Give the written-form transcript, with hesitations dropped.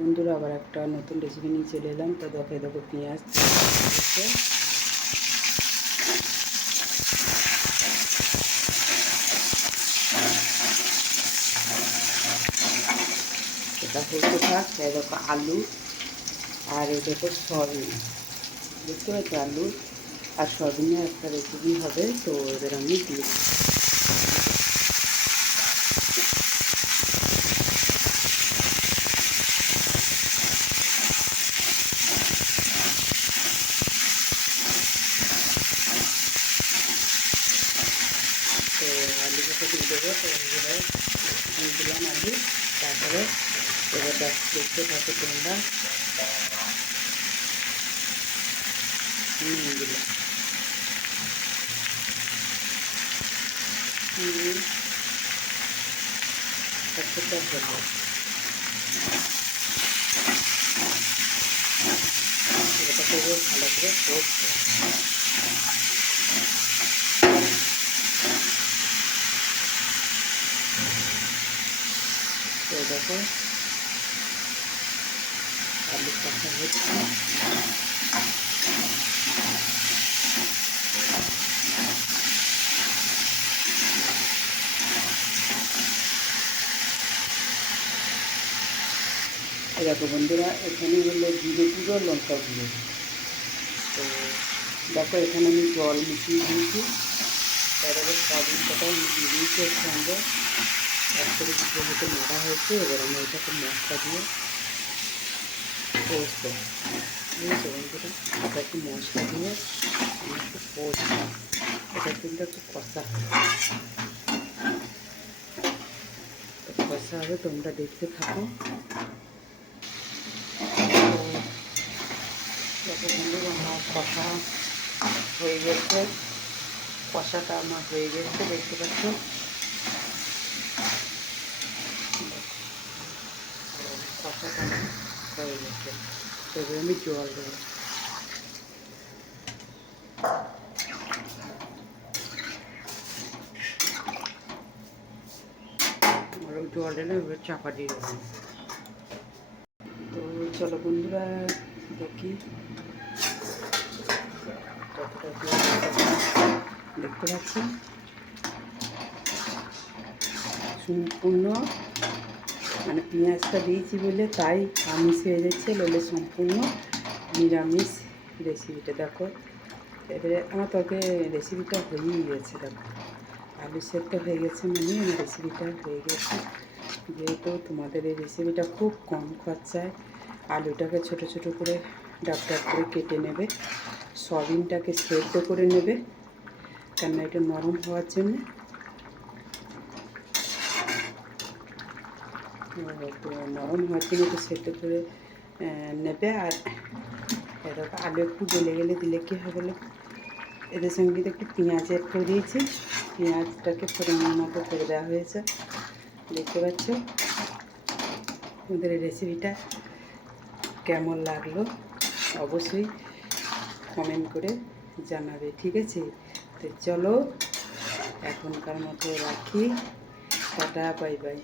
বন্ধুরা আবার একটা নতুন রেসিপি নিয়ে চলে এলাম। তো দেখো পেঁয়াজ এটা হতে থাক। দেখো আলু আর এই দেখো সয়াবিন, দেখতে পাচ্ছ আলু আর সয়াবিনের একটা রেসিপি হবে। তো এবার আমি দিয়ে দিই। তো আলুটাকে দিয়ে দেবো। তো এবারে দিয়ে দিলাম আলু, তারপরে এবার দেখতে থাকো তোমরা। নিয়ে দিলাম সেটা হলো এটাকে বেশ ভালো করে করতে। তো দেখো আলু কষা হচ্ছে। দেখো বন্ধুরা, এখানে হলো জিরে গুঁড়ো, লঙ্কা গুঁড়ো। তো দেখো এখানে আমি জল মিশিয়ে দিয়েছি। তারপরে সয়াবিনটাও আমি দিয়ে দিয়েছি এর সঙ্গে। একসাথে দুটো মতো মারা হয়েছে। এবার আমি এটাকে মশলা দিয়ে কষবো। বুঝেছো বন্ধুরা, এটা একটু মশলা দিয়ে আমি একটু কষবো। এটা কিন্তু একটু কষা হবে, কষা হবে, তোমরা দেখতে থাকো। দেখো বন্ধুরা আমার কষা হয়ে গেছে, কষাটা আমার হয়ে গেছে, দেখতে পাচ্ছ। কষাটা আমার হয়ে গেছে। তবে আমি জল দেবো। আরও জল ঢেলে এবার চাপা দিয়ে দেবো। তো চলো বন্ধুরা দেখি দেখতে পাচ্ছি সম্পূর্ণ মানে পেঁয়াজটা দিয়েছি বলে তাই আমিষ হয়ে যাচ্ছে, নইলে সম্পূর্ণ নিরামিষ রেসিপিটা। দেখো এবারে আমার তরকারি রেসিপিটা হয়েই গেছে। দেখো আলু সেদ্ধ হয়ে গেছে, মানে আমার রেসিপিটা হয়ে গেছে। যেহেতু তোমাদের এই রেসিপিটা খুব কম খরচায়, আলুটাকে ছোট ছোট করে ডাব ডাব করে কেটে নেবে, সয়াবিনটাকে সেদ্ধ করে নেবে, কেননা এটা নরম হওয়ার জন্যে। তো নরম হওয়ার জন্য একটু সেদ্ধ করে নেবে। আর এরকম আলু একটু গলে গেলে দিলে কী হবে, এদের সঙ্গে কিন্তু একটু পেঁয়াজ অ্যাড করে দিয়েছি। পেঁয়াজটাকে ফোড়নের মতো করে দেওয়া হয়েছে, দেখতে পাচ্ছ। আমাদের এই রেসিপিটা কেমন লাগলো অবশ্যই কমেন্ট করে জানাবে, ঠিক আছে। তো চলো এখনকার মতো রাখি, টাটা, বাই বাই।